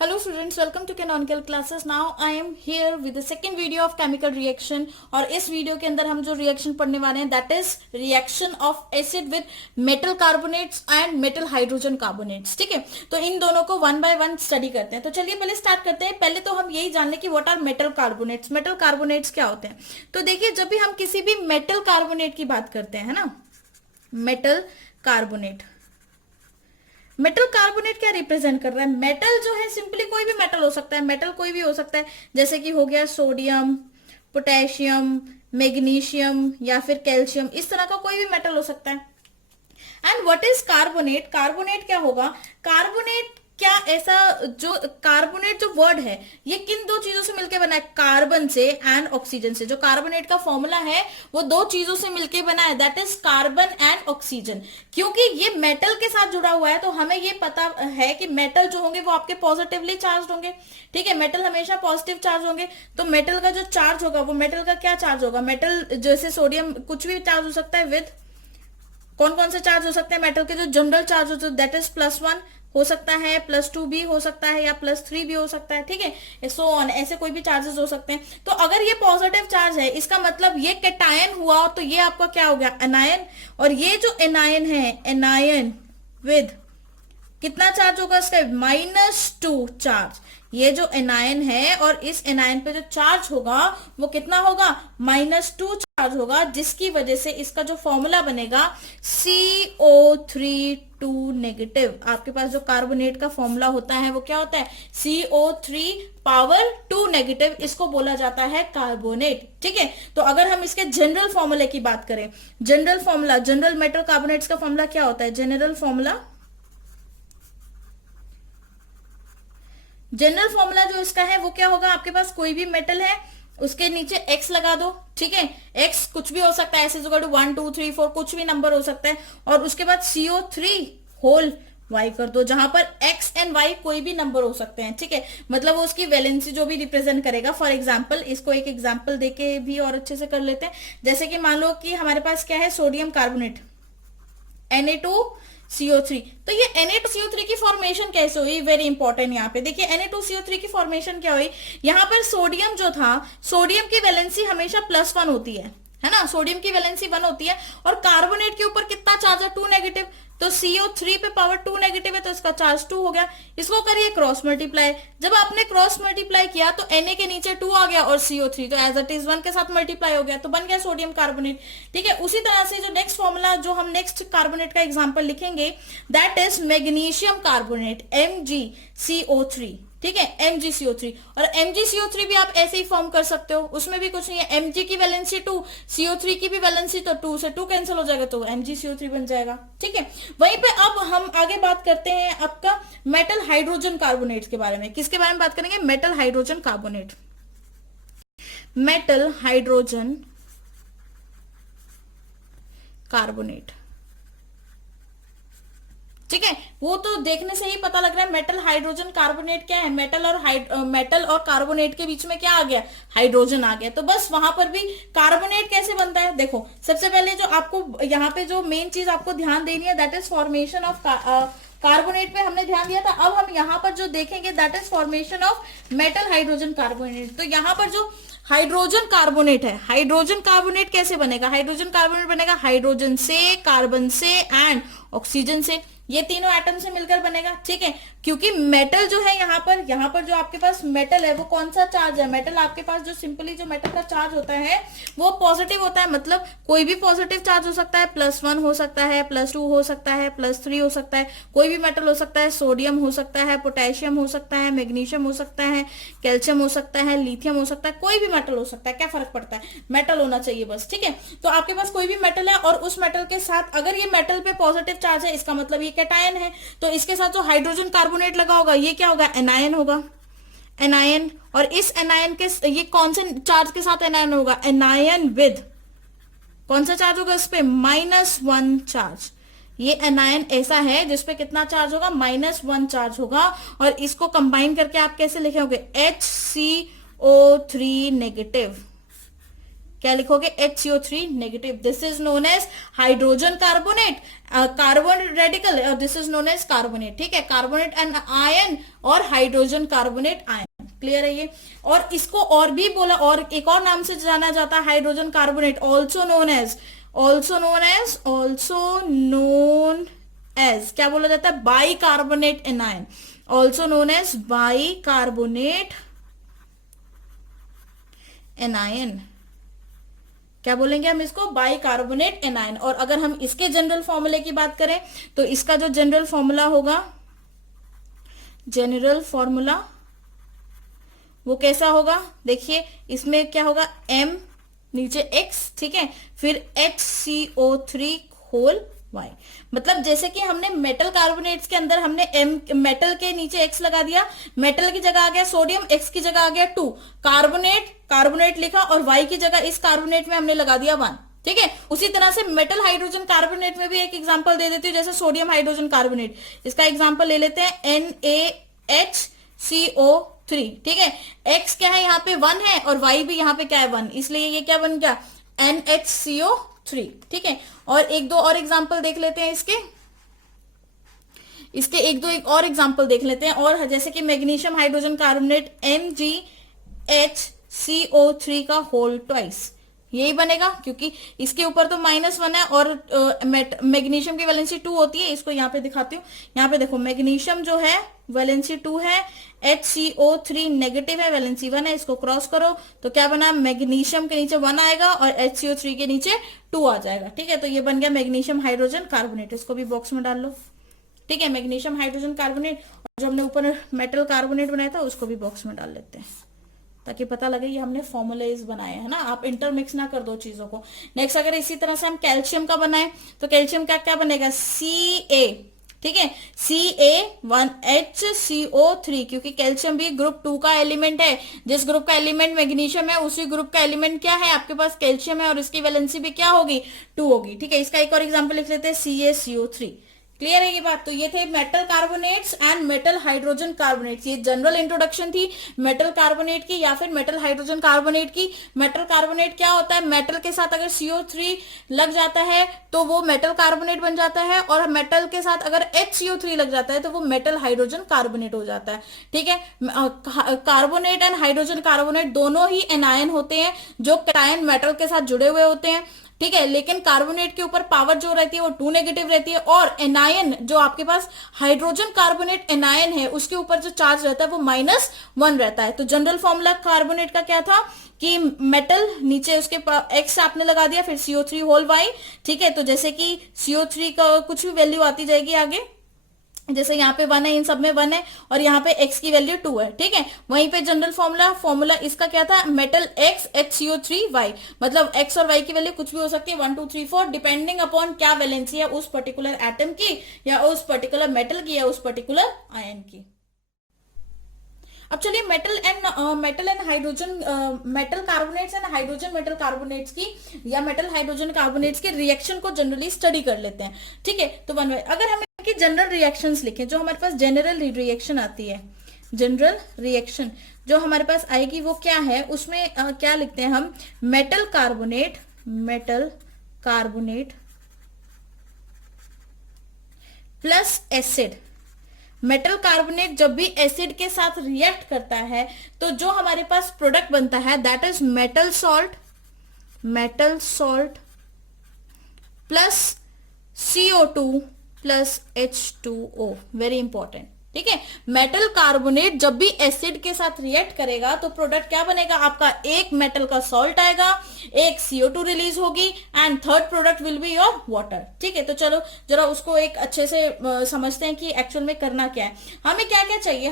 Hello students, welcome to canonical classes. Now I am here with the second video of chemical reaction और इस video के अंदर हम जो रिएक्शन पढ़ने वाले हैं that is reaction of acid with metal carbonates and metal hydrogen carbonates. ठीक है, तो इन दोनों को वन बाय वन स्टडी करते हैं. तो चलिए पहले स्टार्ट करते हैं. पहले तो हम यही जान लें कि what are metal carbonates. Metal carbonates क्या होते हैं? तो देखिए, जब भी हम किसी भी मेटल कार्बोनेट की बात करते हैं ना, मेटल कार्बोनेट, मेटल कार्बोनेट क्या रिप्रेजेंट कर रहा है? मेटल जो है सिंपली कोई भी मेटल हो सकता है. मेटल कोई भी हो सकता है, जैसे कि हो गया सोडियम, पोटेशियम, मैग्नीशियम या फिर कैल्शियम. इस तरह का कोई भी मेटल हो सकता है. And what is carbonate? Carbonate क्या होगा? कार्बोनेट क्या ऐसा, जो कार्बोनेट जो वर्ड है ये किन दो चीजों से मिलकर बना है? कार्बन से एंड ऑक्सीजन से. जो कार्बोनेट का फॉर्मूला है वो दो चीजों से मिलकर बना है, that is carbon and oxygen. क्योंकि ये मेटल के साथ जुड़ा हुआ है तो हमें ये पता है कि मेटल जो होंगे वो आपके पॉजिटिवली चार्ज होंगे. ठीक है, मेटल हमेशा पॉजिटिव चार्ज होंगे. तो मेटल का जो चार्ज होगा वो मेटल का क्या चार्ज होगा? मेटल जैसे सोडियम कुछ भी चार्ज हो सकता है विद, कौन कौन से चार्ज हो सकते हैं मेटल के? जो जनरल चार्ज होते हैं दैट इज +1 हो सकता है, +2 भी हो सकता है या +3 भी हो सकता है. ठीक है, सो ऑन, ऐसे कोई भी चार्जेस हो सकते हैं. तो अगर ये पॉजिटिव चार्ज है इसका मतलब ये कैटायन हुआ तो ये आपका क्या हो गया? एनायन. और ये जो एनायन है, एनायन विद कितना चार्ज होगा इसका? -2 चार्ज. ये जो एनायन है और इस एनायन पे जो चार्ज होगा वो कितना होगा? -2 चार्ज होगा, जिसकी वजह से इसका जो फॉर्मूला बनेगा CO3 नेगेटिव. आपके पास जो कार्बोनेट का फॉर्मूला होता है वो क्या होता है? CO3 negative. इसको बोला जाता है कार्बोनेट. ठीक है, तो अगर हम इसके जनरल फॉर्मूले की बात करें, general formula, general metal carbonates का फॉर्मूला क्या होता है? जनरल फॉर्मूला, जनरल फॉर्मूला जो इसका है वो क्या होगा? आपके पास कोई भी मेटल है उसके नीचे x लगा दो. ठीक है, x कुछ भी हो सकता है, ऐसे 1 2 3 4 कुछ भी नंबर हो सकता है. और उसके बाद CO3 होल y कर दो, जहां पर x एंड y कोई भी नंबर हो सकते हैं. ठीक है, मतलब वो उसकी वैलेंसी जो भी रिप्रेजेंट करेगा. फॉर एग्जांपल, इसको एक एग्जांपल देके भी और अच्छे से कर लेते हैं. जैसे कि मान लो कि हमारे पास क्या है? Sodium carbonate, Na2CO3. तो ये Na2CO3 की फॉर्मेशन कैसे हुई? Very important. यहाँ पे देखिए Na2CO3 की फॉर्मेशन क्या हुई. यहाँ पर सोडियम जो था, सोडियम की वैलेंसी हमेशा +1 होती है ना? सोडियम की वैलेंसी 1 होती है. और कार्बोनेट के ऊपर कितना चार्ज है? 2 नेगेटिव. तो CO3 पे पावर 2 नेगेटिव है तो इसका चार्ज 2 हो गया. इसको करिए क्रॉस मल्टीप्लाई. जब आपने क्रॉस मल्टीप्लाई किया तो Na के नीचे 2 आ गया और CO3 तो एज इट इज 1 के साथ मल्टीप्लाई हो गया तो बन गया सोडियम कार्बोनेट. ठीक है, उसी तरह से जो नेक्स्ट फॉर्मूला जो हम नेक्स्ट कार्बोनेट का एग्जांपल लिखेंगे that is magnesium carbonate, MgCO3. ठीक है, MgCO3. और MgCO3 भी आप ऐसे ही फॉर्म कर सकते हो, उसमें भी कुछ नहीं है. Mg की वैलेंसी 2, CO3 की भी वैलेंसी, तो 2 से 2 कैंसिल हो जाएगा तो MgCO3 बन जाएगा. ठीक है, वहीं पे अब हम आगे बात करते हैं आपका मेटल हाइड्रोजन कार्बोनेट के बारे में. किसके बारे में बात करेंगे? Metal hydrogen carbonate. Metal hydrogen carbonate. ठीक है, वो तो देखने से ही पता लग रहा है मेटल हाइड्रोजन कार्बोनेट क्या है. मेटल और कार्बोनेट के बीच में क्या आ गया? हाइड्रोजन आ गया. तो बस वहां पर भी कार्बोनेट कैसे बनता है देखो. सबसे पहले जो आपको यहाँ पे जो मेन चीज आपको ध्यान देनी है that is formation of carbonate पे हमने ध्यान दिया था. अब हम यहाँ पर जो देखेंगे that is formation of metal hydrogen carbonate. तो यहाँ पर जो हाइड्रोजन कार्बोनेट है, हाइड्रोजन कार्बोनेट कैसे बनेगा? हाइड्रोजन कार्बोनेट बनेगा हाइड्रोजन से, कार्बन से एंड ऑक्सीजन से. ये तीनों एटम से मिलकर बनेगा. ठीक है, क्योंकि मेटल जो है यहाँ पर जो आपके पास मेटल है वो कौन सा चार्ज है? मेटल आपके पास जो सिंपली जो मेटल का चार्ज होता है वो पॉजिटिव होता है. मतलब कोई भी पॉजिटिव चार्ज हो सकता है, +1 हो सकता है, +2 हो सकता है, +3 हो सकता है. कोई भी मेटल हो सकता है. सोडियम हो सकता है, पोटेशियम हो सकता है, मैग्नीशियम हो सकता है, कैल्शियम हो सकता है, लिथियम हो सकता है. कोई भी मेटल हो सकता है, क्या फर्क पड़ता है? मेटल होना चाहिए बस. ठीक है, तो आपके पास कोई भी मेटल है और उस मेटल के साथ अगर ये मेटल पे पॉजिटिव चार्ज है इसका मतलब ये कैटायन है. तो इसके साथ जो हाइड्रोजन कार्बोनेट लगा होगा ये क्या होगा? एनायन होगा. एनायन. और इस एनायन के ये कौन से चार्ज के साथ एनायन होगा? एनायन विद कौन सा चार्ज होगा? इस पे -1 चार्ज. ये एनायन ऐसा है जिसपे कितना चार्ज होगा? -1 चार्ज होगा. और इसको कंबाइन करके आप कैसे लिखेंगे? HCO3 negative. क्या लिखोगे, HCO3 negative. This is known as hydrogen carbonate, carbon radical, और this is known as carbonate. ठीक है, कार्बोनेट एंड आयन और हाइड्रोजन कार्बोनेट आयन। क्लियर है ये। और इसको और भी बोला, और एक और नाम से जाना जाता है hydrogen carbonate, also known as क्या बोला जाता है, bicarbonate anion, also known as bicarbonate anion. क्या बोलेंगे हम इसको, बाई कार्बोनेट एनायन। और अगर हम इसके जनरल फॉर्मूले की बात करें तो इसका जो जनरल फॉर्मूला होगा, जनरल फॉर्मूला वो कैसा होगा, देखिए इसमें क्या होगा, M नीचे X, ठीक है, फिर HCO3 होल Y। मतलब जैसे कि हमने मेटल कार्बोनेट्स के अंदर हमने मेटल के नीचे X लगा दिया, मेटल की जगह आ गया सोडियम, X की जगह आ गया 2, कार्बोनेट लिखा, और Y की जगह इस कार्बोनेट में हमने लगा दिया 1। ठीक है, उसी तरह से मेटल हाइड्रोजन कार्बोनेट में भी एक एग्जांपल दे देती हूँ, जैसे सोडियम हाइड्रोजन कार्बोनेट, इसका एग्जांपल ले लेते हैं NaHCO3। ठीक है, X क्या है यहाँ पे 1 है, और Y भी यहाँ पे क्या है 1, इसलिए ये क्या बन गया, NHCO3। ठीक है, और एक दो और एग्जांपल देख लेते हैं इसके एक और एग्जांपल देख लेते हैं। और जैसे कि मैग्नीशियम हाइड्रोजन कार्बोनेट MgHCO3 का होल ट्वाइस, यही बनेगा, क्योंकि इसके ऊपर तो -1 है और मैग्नीशियम की वैलेंसी 2 होती है। इसको यहाँ पे दिखाती हूँ, यहाँ पे देखो मैग्नीशियम जो है वैलेंसी 2 है, HCO3 नेगेटिव है, वैलेंसी 1 है, इसको क्रॉस करो तो क्या बना, मैग्नीशियम के नीचे 1 आएगा और HCO3 के नीचे 2 आ जाएगा। ठीक है, तो ये बन गया मैग्नीशियम हाइड्रोजन कार्बोनेट, इसको भी बॉक्स में डाल लो। ठीक है, मैग्नीशियम हाइड्रोजन कार्बोनेट, और जो हमने ऊपर मेटल कार्बोनेट बनाया था उसको भी बॉक्स में डाल लेते हैं, ताकि पता लगे ये हमने फॉर्मुलेज बनाए है ना, आप इंटरमिक्स ना कर दो चीजों को। नेक्स्ट अगर इसी तरह से हम कैल्शियम का बनाए तो कैल्शियम का क्या बनेगा, Ca। ठीक है, Ca1HCO3, क्योंकि कैल्शियम भी ग्रुप 2 का एलिमेंट है। जिस ग्रुप का एलिमेंट मैग्नीशियम है उसी ग्रुप का एलिमेंट क्या है, आपके पास कैल्शियम है, और इसकी वैलेंसी भी क्या होगी, 2 होगी। ठीक है, इसका एक और एग्जाम्पल लिख लेते हैं, CaCO3। क्लियर है ये बात। तो ये थे metal carbonates and metal hydrogen carbonates. ये जनरल इंट्रोडक्शन थी मेटल कार्बोनेट की या फिर मेटल हाइड्रोजन कार्बोनेट की। मेटल कार्बोनेट क्या होता है, मेटल के साथ अगर CO3 लग जाता है तो वो मेटल कार्बोनेट बन जाता है, और मेटल के साथ अगर HCO3 लग जाता है तो वो मेटल हाइड्रोजन कार्बोनेट हो जाता है। ठीक है, कार्बोनेट एंड हाइड्रोजन कार्बोनेट दोनों ही एनायन होते हैं जो कैटायन मेटल के साथ जुड़े हुए होते हैं। ठीक है, लेकिन कार्बोनेट के ऊपर पावर जो रहती है वो 2 नेगेटिव रहती है, और एनायन जो आपके पास हाइड्रोजन कार्बोनेट एनायन है उसके ऊपर जो चार्ज रहता है वो -1 रहता है। तो जनरल फॉर्मूला कार्बोनेट का क्या था कि मेटल नीचे उसके X आपने लगा दिया, फिर CO3 होल Y। ठीक है, तो जैसे कि CO3 का कुछ भी वैल्यू आती जाएगी आगे, जैसे यहाँ पे 1 है, इन सब में 1 है, और यहाँ पे X की वैल्यू 2 है। ठीक है, वहीं पे जनरल फॉर्मूला इसका क्या था, मेटल X HCO3 Y, मतलब X और Y की वैल्यू कुछ भी हो सकती है, 1 2 3 4, डिपेंडिंग अपॉन क्या वैलेंसी है उस पर्टिकुलर एटम की, या उस पर्टिकुलर मेटल की, या उस पर्टिकुलर आयन की। अब चलिए metal and hydrogen, metal carbonates and hydrogen metal carbonates की, या मेटल हाइड्रोजन कार्बोनेट्स के रिएक्शन को जनरली स्टडी कर लेते हैं। ठीक है, तो अगर हम इनकी जनरल रिएक्शंस लिखें, जो हमारे पास जनरल रिएक्शन आती है, जनरल रिएक्शन जो हमारे पास आएगी वो क्या है, उसमें क्या लिखते हैं हम, metal carbonate plus acid. Metal carbonate जब भी एसिड के साथ रिएक्ट करता है तो जो हमारे पास प्रोडक्ट बनता है that is metal salt plus CO2 plus H2O, very important. ठीक है, मेटल कार्बोनेट जब भी एसिड के साथ रिएक्ट करेगा तो प्रोडक्ट क्या बनेगा आपका, एक मेटल का सॉल्ट आएगा, एक CO2 रिलीज होगी, and third product will be your water. ठीक है, तो चलो जरा उसको एक अच्छे से समझते हैं कि एक्चुअल में करना क्या है। हमें क्या क्या चाहिए,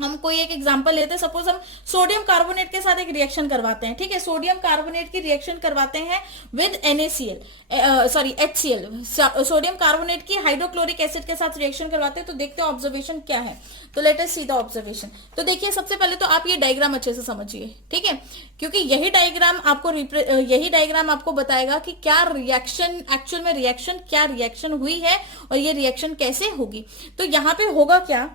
हम कोई एक एग्जांपल लेते हैं, सपोज हम सोडियम कार्बोनेट के साथ एक रिएक्शन करवाते हैं। ठीक है, सोडियम कार्बोनेट की रिएक्शन करवाते हैं विद HCl, सोडियम कार्बोनेट की हाइड्रोक्लोरिक एसिड के साथ रिएक्शन करवाते हैं। तो देखते हैं ऑब्जर्वेशन क्या है। तो let us see the observation. तो देखिए, सबसे पहले तो आप ये डायग्राम अच्छे से समझिए। ठीक है, क्योंकि यही डायग्राम आपको बताएगा कि क्या रिएक्शन, एक्चुअल में क्या रिएक्शन हुई है और ये रिएक्शन कैसे होगी। तो यहाँ पे होगा क्या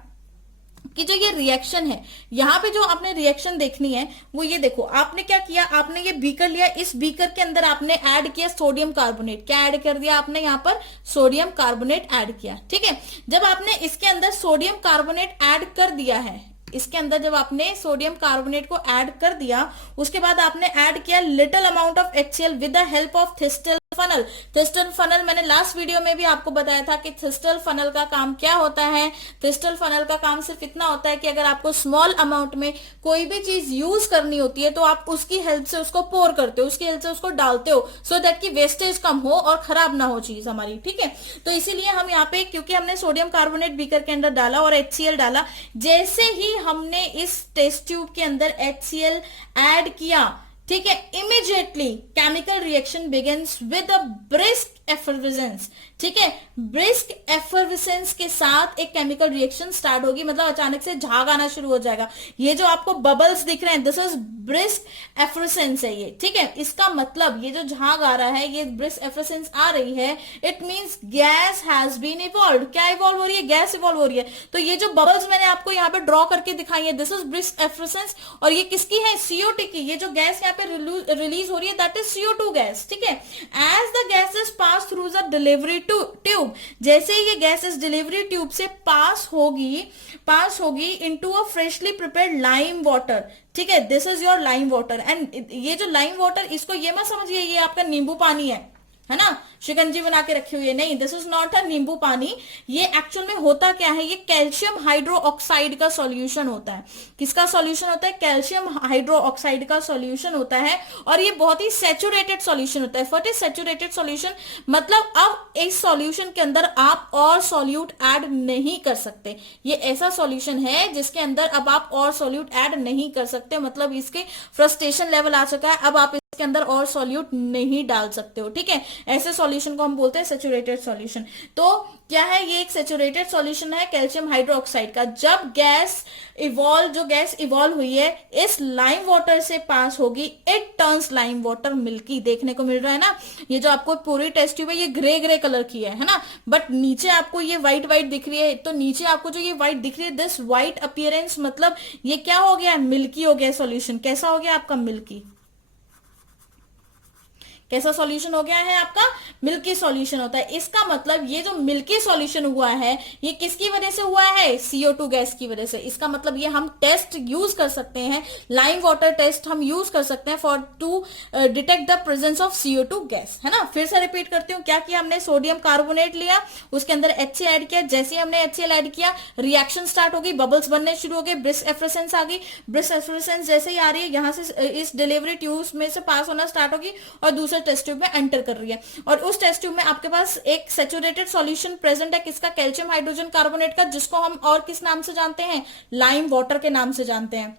कि जो ये रिएक्शन है, यहाँ पे जो आपने रिएक्शन देखनी है वो ये देखो, आपने क्या किया, आपने ये बीकर लिया, इस बीकर के अंदर आपने ऐड किया सोडियम कार्बोनेट। क्या ऐड कर दिया आपने यहाँ पर? सोडियम कार्बोनेट ऐड किया। ठीक है, जब आपने इसके अंदर सोडियम कार्बोनेट ऐड कर दिया है, इसके अंदर जब आपने सोडियम कार्बोनेट को ऐड कर दिया, उसके बाद आपने ऐड किया little amount of HCl with the help of thistle funnel. Thistle funnel मैंने लास्ट वीडियो में भी आपको बताया था कि थिस्टल फनल का काम क्या होता है। थिस्टल फनल का काम सिर्फ इतना होता है कि अगर आपको स्मॉल अमाउंट में कोई भी चीज यूज करनी होती है तो आप उसकी हेल्प से उसको पोर करते हो, उसकी हेल्प से उसको डालते हो, सो दैट कि वेस्टेज कम हो और खराब ना हो चीज हमारी। ठीक है, तो इसीलिए हम यहाँ पे, क्योंकि हमने सोडियम कार्बोनेट बीकर के अंदर डाला और HCl डाला, जैसे ही हमने इस टेस्ट ट्यूब के अंदर HCl ऐड किया, ठीक है, immediately chemical reaction begins with a brisk effervescence. ठीक है, ब्रिस्क एफर्विसेंस के साथ एक केमिकल रिएक्शन स्टार्ट होगी, मतलब अचानक से झाग आना शुरू हो जाएगा। ये जो आपको बबल्स दिख रहे हैं, दिस इज ब्रिस्क एफर्विसेंस है ये। ठीक है, इसका मतलब ये जो झाग आ रहा है, ये ब्रिस्क एफर्विसेंस आ रही है, it means gas has been evolve. क्या इवॉल्व हो रही है? गैस इवॉल्व हो रही है। तो ये जो बबल्स मैंने आपको यहाँ पे ड्रॉ करके दिखाई है, दिस इज ब्रिस्क एफर्विसेंस, और ये किसकी है? CO2 की। ये जो गैस यहाँ पे रिलीज हो रही है, दैट इज CO2 गैस। ठीक है, as the gases pass through the delivery tube, जैसे ये गैस इस डिलीवरी ट्यूब से पास होगी into a freshly prepared lime water. ठीक है, this is your lime water. And ये जो लाइम वाटर, इसको ये मत समझिए ये आपका नींबू पानी है ना, शिकंजी बना के रखी हुई है, नहीं, दिस इज नॉट अ नींबू पानी। ये एक्चुअल में होता क्या है? ये कैल्शियम हाइड्रोक्साइड का सॉल्यूशन होता है। किसका सॉल्यूशन होता है? कैल्शियम हाइड्रोक्साइड का सॉल्यूशन होता है, और ये बहुत ही सैचुरेटेड सॉल्यूशन होता है। What is saturated solution? मतलब अब इस सॉल्यूशन के अंदर आप और सॉल्यूट ऐड नहीं कर सकते। ये ऐसा सॉल्यूशन है जिसके अंदर अब आप और सॉल्यूट ऐड नहीं कर सकते, मतलब इसके फ्रस्ट्रेशन लेवल आ चुका है, अब आप इसके अंदर और सॉल्यूट नहीं डाल सकते हो। ठीक है, ऐसे सॉल्यूशन को हम बोलते हैं सैचुरेटेड सॉल्यूशन। तो क्या है? ये एक सैचुरेटेड सॉल्यूशन है कैल्शियम हाइड्रोक्साइड का। जब जो गैस इवॉल्व हुई है, इस लाइम वाटर से पास होगी, it turns lime water milky. देखने को मिल रहा है ना, ये जो आपको पूरी टेस्ट ट्यूब है ये ग्रे कलर की है ना, बट नीचे आपको ये व्हाइट दिख रही है। तो नीचे आपको जो ये व्हाइट दिख रही है, दिस व्हाइट अपीयरेंस, मतलब ये क्या हो गया? मिल्की हो गया सॉल्यूशन। कैसा हो गया आपका? मिल्की। कैसा सॉल्यूशन हो गया है आपका? मिल्की सॉल्यूशन होता है। इसका मतलब ये जो मिल्की सॉल्यूशन हुआ है, ये किसकी वजह से हुआ है? CO2 गैस की वजह से। इसका मतलब ये हम टेस्ट यूज कर सकते हैं, लाइम वाटर टेस्ट हम यूज कर सकते हैं for to detect the presence of CO2 gas, है ना। फिर से रिपीट करती हूँ, क्या किया हमने? सोडियम कार्बोनेट लिया, उसके अंदर HCl ऐड किया। जैसे हमने HCl ऐड किया, रिएक्शन स्टार्ट हो गई, बबल्स बनने शुरू हो गए, ब्रिस्क एफ्लोरेसेंस आ गई। ब्रिस्क एफ्लोरेसेंस जैसे ही आ रही है, यहां से इस डिलीवरी ट्यूब में से पास होना स्टार्ट होगी और दूसरे टेस्ट ट्यूब में एंटर कर रही है, और उस टेस्ट ट्यूब में आपके पास एक सैचुरेटेड सॉल्यूशन प्रेजेंट है। किसका? कैल्शियम हाइड्रोजन कार्बोनेट का, जिसको हम और किस नाम से जानते हैं? लाइम वाटर के नाम से जानते हैं।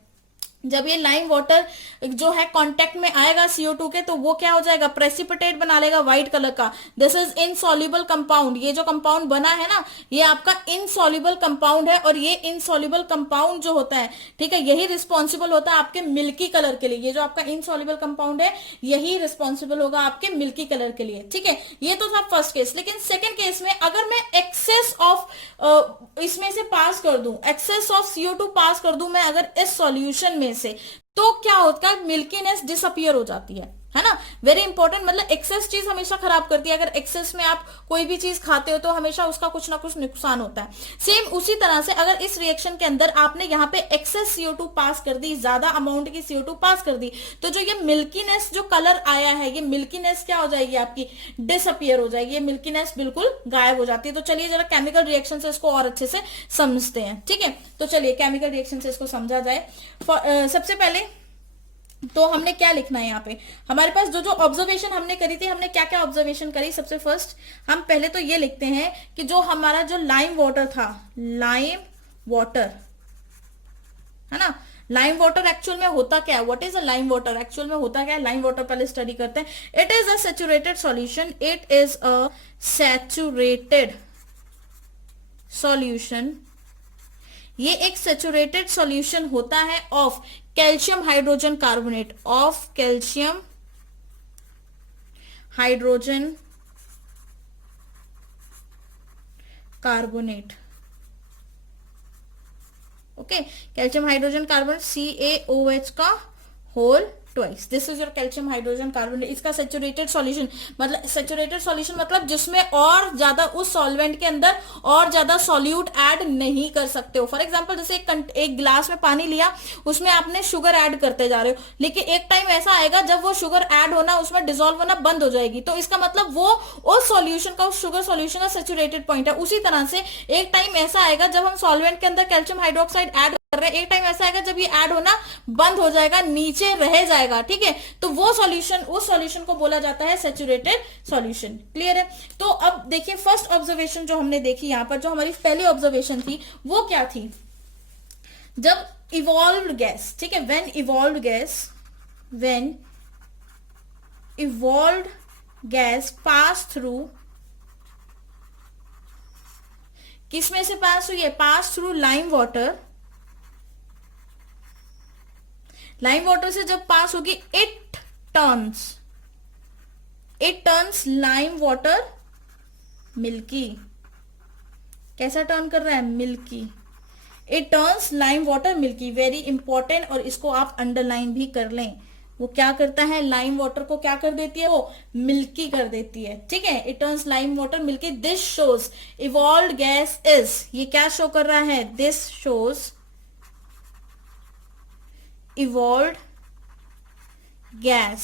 जब ये लाइम वाटर जो है कांटेक्ट में आएगा CO2 के, तो वो क्या हो जाएगा? प्रेसिपिटेट बना लेगा व्हाइट कलर का। This is insoluble compound. ये जो कंपाउंड बना है ना, ये आपका इनसॉल्युबल कंपाउंड है, और ये इनसॉल्युबल कंपाउंड जो होता है, ठीक है, यही रिस्पॉन्सिबल होता है आपके मिल्की कलर के लिए। ये जो आपका इनसॉल्युबल कंपाउंड है, यही रिस्पॉन्सिबल होगा आपके मिल्की कलर के लिए। ठीक है, ये तो था फर्स्ट केस। लेकिन सेकेंड केस में अगर मैं एक्सेस ऑफ इसमें से पास कर दूं, एक्सेस ऑफ CO2 पास कर दूं मैं अगर इस सॉल्यूशन में से, तो क्या होता है? मिल्कीनेस डिसअपियर हो जाती है ना। वेरी इंपॉर्टेंट, मतलब एक्सेस चीज हमेशा खराब करती है। अगर एक्सेस में आप कोई भी चीज खाते हो तो हमेशा उसका कुछ ना कुछ नुकसान होता है। सेम उसी तरह से अगर इस रिएक्शन के अंदर आपने यहाँ पे एक्सेस CO2 पास कर दी, ज्यादा अमाउंट की CO2 पास कर दी, तो जो ये मिल्कीनेस जो कलर आया है, ये मिल्कीनेस क्या हो जाएगी? आपकी डिसअपियर हो जाएगी। ये मिल्कीनेस बिल्कुल गायब हो जाती है। तो चलिए जरा केमिकल रिएक्शन से इसको और अच्छे से समझते हैं। ठीक है, तो चलिए केमिकल रिएक्शन से इसको समझा जाए। सबसे पहले तो हमने क्या लिखना है यहाँ पे? हमारे पास जो जो ऑब्जर्वेशन हमने करी थी, हमने क्या क्या ऑब्जर्वेशन करी? सबसे फर्स्ट हम पहले तो ये लिखते हैं कि जो हमारा जो लाइम वाटर था, लाइम वाटर, है ना, लाइम वाटर एक्चुअल में होता क्या है? What is a lime water? Actual में होता क्या है? लाइम वाटर पहले स्टडी करते हैं। It is a saturated solution, it is a saturated solution. ये एक सैचुरेटेड सॉल्यूशन होता है of calcium hydrogen carbonate, of calcium hydrogen carbonate. Okay, calcium hydrogen carbon CaOH का whole twice, this is your calcium hydrogen carbonate. इसका saturated solution मतलब, saturated solution मतलब जिसमें और ज्यादा उस सॉल्वेंट के अंदर और ज्यादा सॉल्यूट ऐड नहीं कर सकते हो। फॉर एग्जांपल जैसे एक गिलास में पानी लिया, उसमें आपने शुगर ऐड करते जा रहे हो, लेकिन एक टाइम ऐसा आएगा जब वो शुगर ऐड होना, उसमें डिसॉल्व होना बंद हो जाएगी, तो इसका मतलब वो उस सॉल्यूशन का, उस शुगर सॉल्यूशन का सेचुरेटेड पॉइंट है। उसी तरह से एक टाइम ऐसा आएगा जब हम सॉल्वेंट के अंदर कैल्शियम हाइड्रोक्साइड ऐड कर रहे हैं, एक टाइम ऐसा आएगा जब ये ऐड होना बंद हो जाएगा, नीचे रह जाएगा, ठीक है। तो वो सॉल्यूशन, उस सॉल्यूशन को बोला जाता है सेचुरेटेड सॉल्यूशन। क्लियर है? तो अब देखिए फर्स्ट ऑब्जर्वेशन जो हमने देखी यहां पर, जो हमारी पहली ऑब्जर्वेशन थी वो क्या थी? जब इवॉल्व्ड गैस, ठीक है, when evolved gas pass through, किसमें से पास हुई है? Pass through lime water. Lime water से जब पास होगी, it turns lime water milky. कैसा टर्न कर रहा है? Milky. It turns lime water milky, very important, और इसको आप अंडरलाइन भी कर लें। वो क्या करता है? लाइम वाटर को क्या कर देती है? वो मिल्की कर देती है, ठीक है। It turns lime water milky. This shows evolved gas is, ये क्या शो कर रहा है? This shows evolved gas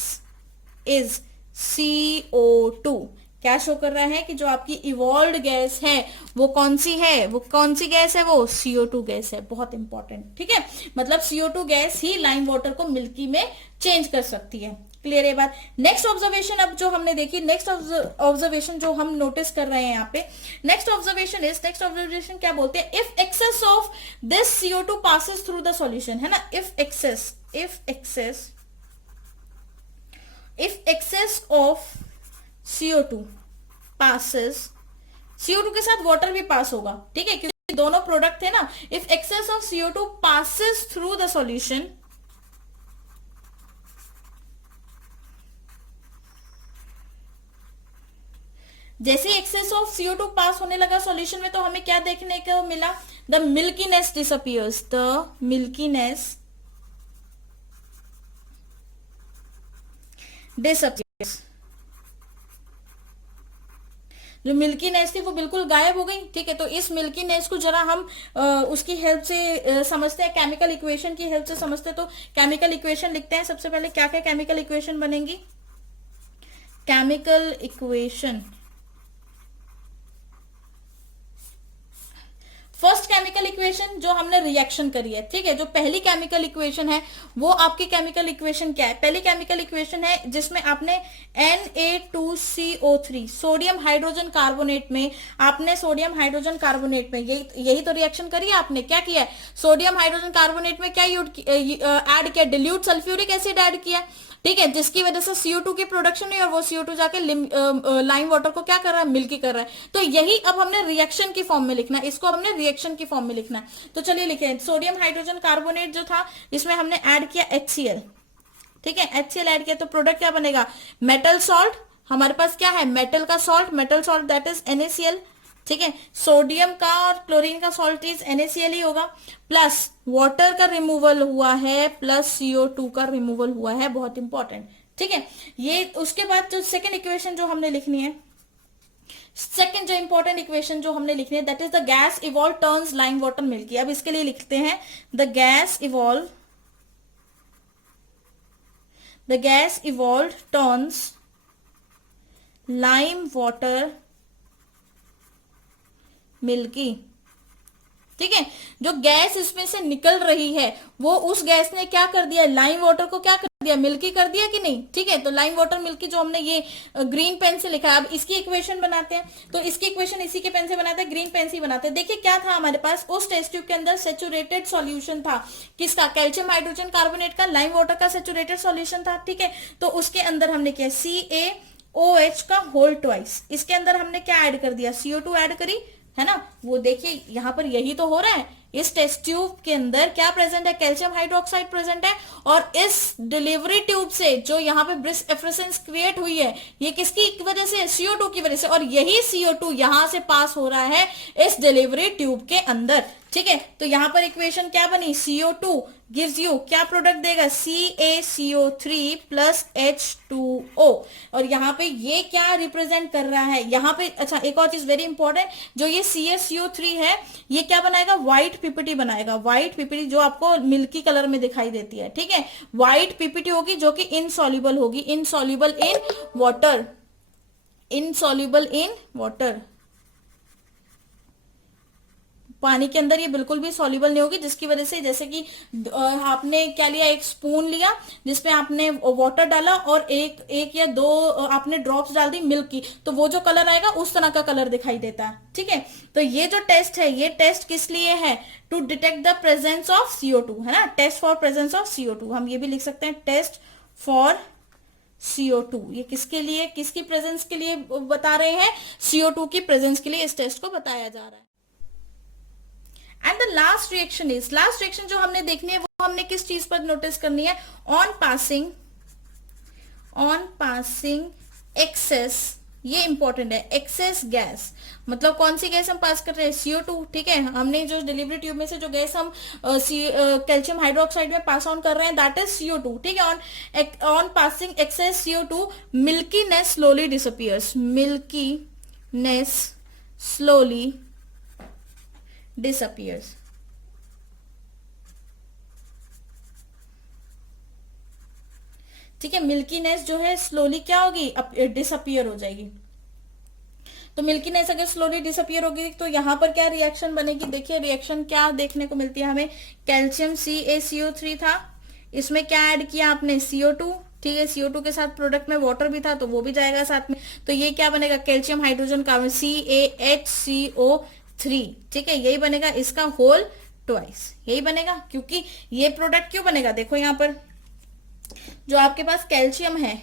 is CO2। क्या शो कर रहा है कि जो आपकी इवॉल्व्ड गैस है वो कौन सी है? वो कौन सी गैस है? वो CO2 गैस है। बहुत इंपॉर्टेंट, ठीक है। मतलब CO2 गैस ही लाइम वाटर को मिल्की में चेंज कर सकती है। क्लियर है बात? नेक्स्ट ऑब्जर्वेशन अब जो हमने देखी, नेक्स्ट ऑब्जर्वेशन जो हम नोटिस कर रहे हैं यहाँ पे, नेक्स्ट ऑब्जर्वेशन क्या बोलते हैं? If excess of this CO2 passes through the solution, है ना। If excess of CO2 passes, CO2 के साथ वाटर भी पास होगा, ठीक है, क्योंकि दोनों प्रोडक्ट थे ना। If excess of CO2 passes through the solution, जैसे एक्सेस ऑफ CO2 पास होने लगा सॉल्यूशन में, तो हमें क्या देखने को मिला? The milkiness disappears, the milkiness disappears. जो मिल्कीनेस थी वो बिल्कुल गायब हो गई, ठीक है। तो इस मिल्कीनेस को जरा हम उसकी हेल्प से समझते हैं, केमिकल इक्वेशन की हेल्प से समझते हैं। तो केमिकल इक्वेशन लिखते हैं। सबसे पहले क्या क्या केमिकल इक्वेशन बनेंगी? Chemical equation, first chemical equation जो हमने रिएक्शन करी है, ठीक है, जो पहली केमिकल इक्वेशन है वो आपकी केमिकल इक्वेशन क्या है? पहली केमिकल इक्वेशन है जिसमें आपने Na2CO3 सोडियम हाइड्रोजन कार्बोनेट में, आपने सोडियम हाइड्रोजन कार्बोनेट में यही तो रिएक्शन करी है आपने। क्या किया है? सोडियम हाइड्रोजन कार्बोनेट में क्या ऐड किया? डिल्यूट सल्फ्यूरिक एसिड ऐड किया, ठीक है, जिसकी वजह से CO2 की प्रोडक्शन हुई और वो CO2 जाके लाइम वाटर को क्या कर रहा है? मिल्की कर रहा है। तो यही अब हमने रिएक्शन की फॉर्म में लिखना है, इसको हमने रिएक्शन की फॉर्म में लिखना है। तो चलिए लिखे, सोडियम हाइड्रोजन कार्बोनेट जो था इसमें हमने ऐड किया HCl, ठीक है, HCl ऐड किया, तो प्रोडक्ट क्या बनेगा? Metal salt. हमारे पास क्या है? मेटल का salt, metal salt that is NaCl, ठीक है। सोडियम का और क्लोरीन का सॉल्ट इज NaCl ही होगा, प्लस वाटर का रिमूवल हुआ है, प्लस CO2 का रिमूवल हुआ है। बहुत इंपॉर्टेंट, ठीक है। ये उसके बाद जो सेकेंड इक्वेशन जो हमने लिखनी है, सेकेंड जो इंपॉर्टेंट इक्वेशन जो हमने लिखनी है, that is the gas evolve turns lime water milky. अब इसके लिए लिखते हैं the gas evolve turns lime water milky, ठीक है। जो गैस इसमें से निकल रही है वो, उस गैस ने क्या कर दिया? लाइम वाटर को क्या कर दिया? मिल्की कर दिया कि नहीं? ठीक है, तो लाइम वाटर मिल्की जो हमने ये ग्रीन पेन से लिखा है, अब इसकी इक्वेशन बनाते हैं। तो इसकी इक्वेशन इसी के पेन से बनाते हैं, ग्रीन पेन से बनाते हैं। देखिए क्या था हमारे पास, उस टेस्ट ट्यूब के अंदर सेचुरेटेड सॉल्यूशन था, किसका? कैल्शियम हाइड्रोजन कार्बोनेट का, लाइम वाटर का सेचुरेटेड सॉल्यूशन था, ठीक है। तो उसके अंदर हमने किया CaOH का होल ट्वाइस, इसके अंदर हमने क्या ऐड कर दिया? CO2 ऐड करी, है ना। वो देखिए यहां पर यही तो हो रहा है, इस टेस्ट ट्यूब के अंदर क्या प्रेजेंट है? कैल्शियम हाइड्रोक्साइड प्रेजेंट है, और इस डिलीवरी ट्यूब से जो यहाँ पे ब्रिस्क एफरेसेंस क्रिएट हुई है, ये किसकी वजह से? CO2 की वजह से, और यही CO2 यहां से पास हो रहा है इस डिलीवरी ट्यूब के अंदर, ठीक है, तो यहां पर इक्वेशन क्या बनी, CO2 गिव्स यू क्या प्रोडक्ट देगा, CaCO3 प्लस H2O। और यहाँ पे ये क्या रिप्रेजेंट कर रहा है यहाँ पे, अच्छा एक और चीज वेरी इंपॉर्टेंट, जो ये CaCO3 है ये क्या बनाएगा, व्हाइट पीपीटी बनाएगा, व्हाइट पीपीटी जो आपको मिल्की कलर में दिखाई देती है। ठीक है, व्हाइट पीपीटी होगी जो कि इनसॉल्युबल होगी, insoluble in water, insoluble in water, पानी के अंदर ये बिल्कुल भी सॉल्युबल नहीं होगी, जिसकी वजह से जैसे कि आपने क्या लिया, एक स्पून लिया जिसपे आपने वाटर डाला और एक या दो आपने ड्रॉप्स डाल दी मिल्क की, तो वो जो कलर आएगा उस तरह का कलर दिखाई देता है। ठीक है, तो ये जो टेस्ट है ये टेस्ट किस लिए है, to detect the presence of CO2, है ना, test for presence of CO2। हम ये भी लिख सकते हैं टेस्ट फॉर CO2, ये किसके लिए, किसकी प्रेजेंस के लिए बता रहे हैं, CO2 की प्रेजेंस के लिए इस टेस्ट को बताया जा रहा है। And the last reaction is, last reaction जो हमने देखनी है वो हमने किस चीज पर नोटिस करनी है, ऑन पासिंग एक्सेस, ये इंपॉर्टेंट है, एक्सेस गैस, मतलब कौन सी गैस हम पास कर रहे हैं, CO2। ठीक है, हमने जो डिलीवरी ट्यूब में से जो गैस हम कैल्शियम हाइड्रोक्साइड में पास ऑन कर रहे हैं दैट इज CO2। ठीक है, on passing excess CO2 milkiness slowly disappears, milkiness slowly disappears। ठीक है, मिल्कीनेस जो है स्लोली क्या होगी, डिसअपियर हो जाएगी। तो मिल्कीनेस अगर स्लोली डिसअपियर होगी तो यहां पर क्या रिएक्शन बनेगी, देखिए रिएक्शन क्या देखने को मिलती है हमें, कैल्शियम CaCO3 था, इसमें क्या ऐड किया आपने, CO2। ठीक है, CO2 के साथ प्रोडक्ट में वाटर भी था तो वो भी जाएगा साथ में, तो ये क्या बनेगा, कैल्शियम हाइड्रोजन कार्बन CaHCO3। ठीक है, यही बनेगा इसका होल ट्वाइस, यही बनेगा, क्योंकि ये प्रोडक्ट क्यों बनेगा, देखो यहां पर जो आपके पास कैल्शियम है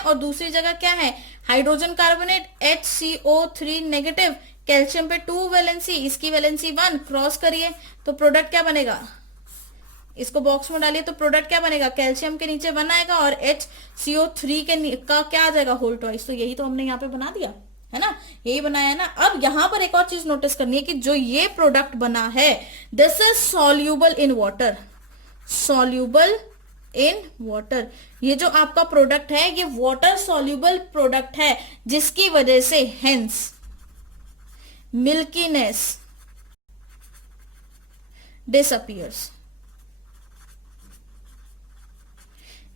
और दूसरी जगह क्या है, hydrogen carbonate HCO3 negative, calcium पे 2 वैलेंसी, इसकी वैलेंसी 1, क्रॉस करिए तो प्रोडक्ट क्या बनेगा, इसको बॉक्स में डालिए तो प्रोडक्ट क्या बनेगा, कैल्शियम के नीचे 1 आएगा और HCO3 का क्या आ जाएगा, होल ट्वाइस। तो यही तो हमने यहाँ पे बना दिया है ना, यही बनाया ना। अब यहां पर एक और चीज नोटिस करनी है कि जो ये प्रोडक्ट बना है this is soluble in water, soluble in water, ये जो आपका प्रोडक्ट है ये वाटर सॉल्यूबल प्रोडक्ट है, जिसकी वजह से हेंस मिल्कीनेस डिसअपियर्स,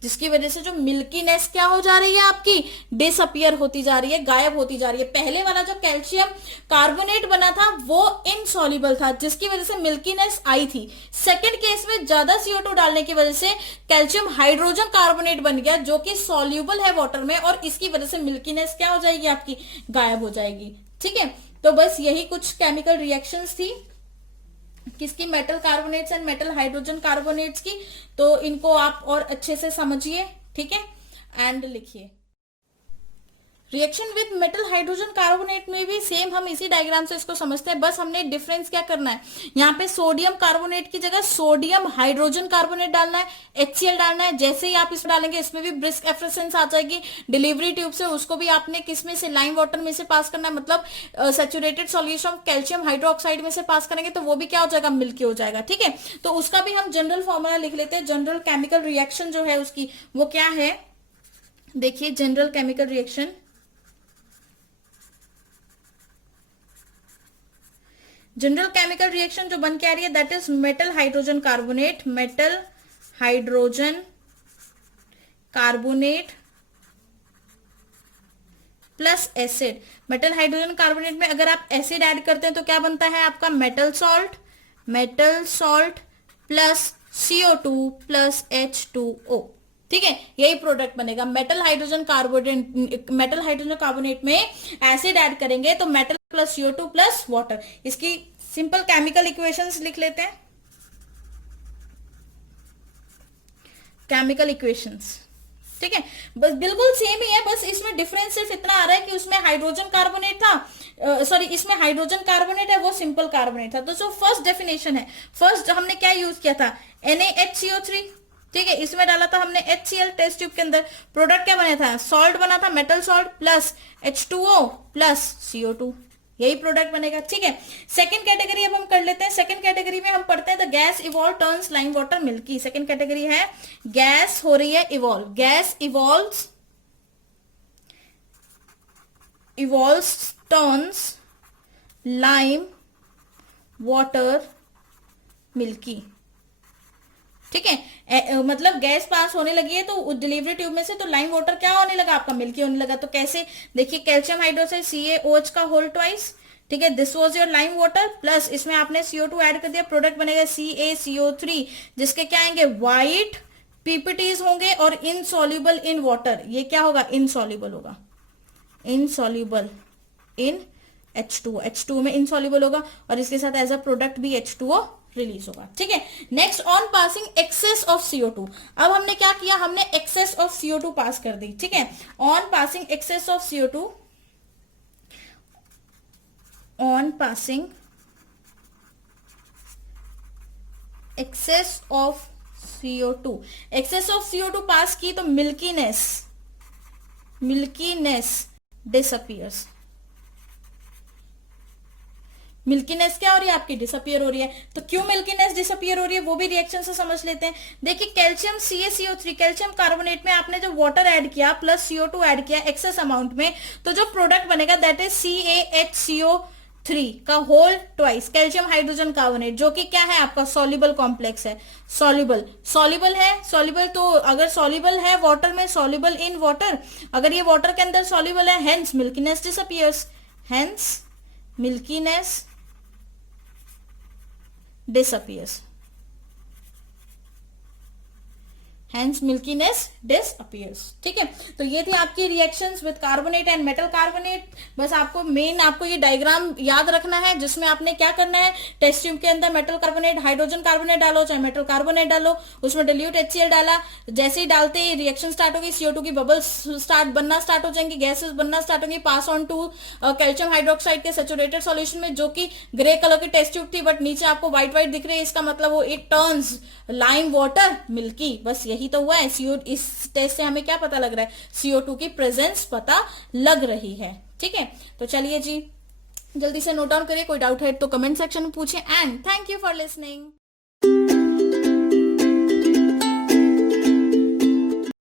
जिसकी वजह से जो मिल्कीनेस क्या हो जा रही है आपकी, डिसअपियर होती जा रही है, गायब होती जा रही है। पहले वाला जो कैल्शियम कार्बोनेट बना था वो इनसॉल्युबल था, जिसकी वजह से मिल्कीनेस आई थी। सेकंड केस में ज्यादा CO2 डालने की वजह से कैल्शियम हाइड्रोजन कार्बोनेट बन गया जो कि सॉल्युबल है वाटर में, और इसकी वजह से मिल्कीनेस क्या हो जाएगी आपकी, गायब हो जाएगी। ठीक है, तो बस यही कुछ केमिकल रिएक्शंस थी किसकी, metal carbonates and metal hydrogen carbonates की। तो इनको आप और अच्छे से समझिए। ठीक है, एंड लिखिए। Reaction with metal hydrogen carbonate में भी सेम हम इसी डायग्राम से इसको समझते हैं, बस हमने डिफरेंस क्या करना है, यहाँ पे सोडियम कार्बोनेट की जगह सोडियम हाइड्रोजन कार्बोनेट डालना है, HCl डालना है। जैसे ही आप इसमें डालेंगे इसमें भी ब्रिस्क एफ्रेसेंस आ जाएगी डिलीवरी ट्यूब से, उसको भी आपने किस में से, लाइम वाटर में से पास करना है, मतलब सैचुरेटेड सॉल्यूशन कैल्शियम हाइड्रोक्साइड में से पास करेंगे तो वो भी क्या हो जाएगा, मिल्की हो जाएगा। ठीक है, तो उसका भी हम जनरल फॉर्मूला लिख लेते हैं। जनरल केमिकल रिएक्शन जो है उसकी वो क्या है, देखिए general chemical reaction, general chemical reaction जो बन के आ रही है that is metal hydrogen carbonate, metal hydrogen carbonate plus acid. Metal hydrogen carbonate में अगर आप एसिड ऐड करते हैं तो क्या बनता है आपका, metal salt plus CO2 plus H2O। ठीक है, यही प्रोडक्ट बनेगा। मेटल हाइड्रोजन कार्बोनेट में एसिड ऐड करेंगे तो metal plus CO2 plus water. इसकी सिंपल केमिकल इक्वेशंस लिख लेते हैं, केमिकल इक्वेशंस। ठीक है, बस बिल्कुल सेम ही है, बस इसमें डिफरेंस सिर्फ इतना आ रहा है कि उसमें हाइड्रोजन कार्बोनेट था, सॉरी इसमें हाइड्रोजन कार्बोनेट है, वो सिंपल कार्बोनेट था। तो जो फर्स्ट डेफिनेशन है, फर्स्ट हमने क्या यूज किया था, NaHCO3। ठीक है, इसमें डाला था हमने HCl टेस्ट ट्यूब के अंदर, प्रोडक्ट क्या बना था, सॉल्ट बना था, metal salt plus H2O plus CO2। यही प्रोडक्ट बनेगा, ठीक है। सेकंड कैटेगरी अब हम कर लेते हैं। सेकंड कैटेगरी में हम पढ़ते हैं the gas evolve turns lime water milky. Second category है गैस हो रही है evolve, gas evolves turns lime water milky, ठीक है। मतलब गैस पास होने लगी है तो डिलीवरी ट्यूब में से, तो लाइम वाटर क्या होने लगा आपका, मिल्की होने लगा। तो कैसे, देखिए कैल्शियम हाइड्रोक्साइड CaOH का होल ट्वाइस, ठीक है, this was your lime water, plus इसमें आपने CO2 ऐड कर दिया, प्रोडक्ट बनेगा CaCO3, जिसके क्या आएंगे व्हाइट पीपीटीज होंगे और इनसॉल्युबल इन वाटर। ये क्या होगा, इनसॉल्युबल होगा, इनसॉल्युबल इन H2O में इनसॉल्युबल होगा, और इसके साथ एज अ प्रोडक्ट भी H2O रिलीज होगा, ठीक है। Next, on passing excess of CO2। अब हमने क्या किया, हमने एक्सेस ऑफ CO2 पास कर दी, ठीक है। On passing excess of CO2, on passing excess of CO2, excess of CO2 pass की तो मिल्कीनेस डिसअपियर्स। मिल्कीनेस क्या हो रही है आपकी, डिसअपियर हो रही है। तो क्यों मिल्कीनेस डिसअपियर हो रही है वो भी रिएक्शन से समझ लेते हैं। देखिए कैल्शियम CaCO3, कैल्शियम कार्बोनेट में आपने जो वाटर ऐड किया प्लस CO2 ऐड किया एक्सेस अमाउंट में, तो जो प्रोडक्ट बनेगा दैट इज CaHCO3 का whole twice, calcium hydrogen carbonate, जो कि क्या है आपका सॉल्युबल कॉम्प्लेक्स है, सॉल्युबल है, सॉल्युबल। तो अगर सॉल्युबल है वाटर में, सॉल्युबल इन वाटर, अगर ये वाटर के अंदर सॉल्युबल है, hence milkiness disappears, hence milkiness disappears, hence milkiness disappears, ठीक है। तो ये थी आपकी reactions with carbonate and metal carbonate. बस आपको मेन आपको ये डायग्राम याद रखना है, जिसमें आपने क्या करना है, टेस्ट ट्यूब के अंदर मेटल कार्बोनेट, हाइड्रोजन कार्बोनेट डालो चाहे मेटल कार्बोनेट डालो, उसमें डिल्यूट HCl डाला, जैसे ही डालते ही रिएक्शन स्टार्ट होगी, CO2 की बबल्स बनना स्टार्ट हो जाएंगी, गैसेस बनना स्टार्ट होंगी, pass on to calcium hydroxide के सैचुरेटेड सॉल्यूशन में, जो कि ग्रे कलर की टेस्ट ट्यूब थी, बट नीचे आपको व्हाइट दिख रही है, इसका मतलब वो it turns lime water milky. बस यही तो हुआ है। इस टेस्ट से हमें क्या पता लग रहा है, CO2 की प्रेजेंस पता लग रही है, ठीक है। तो चलिए जी जल्दी से नोट डाउन करिए, कोई डाउट है तो कमेंट सेक्शन में पूछिए, and thank you for listening.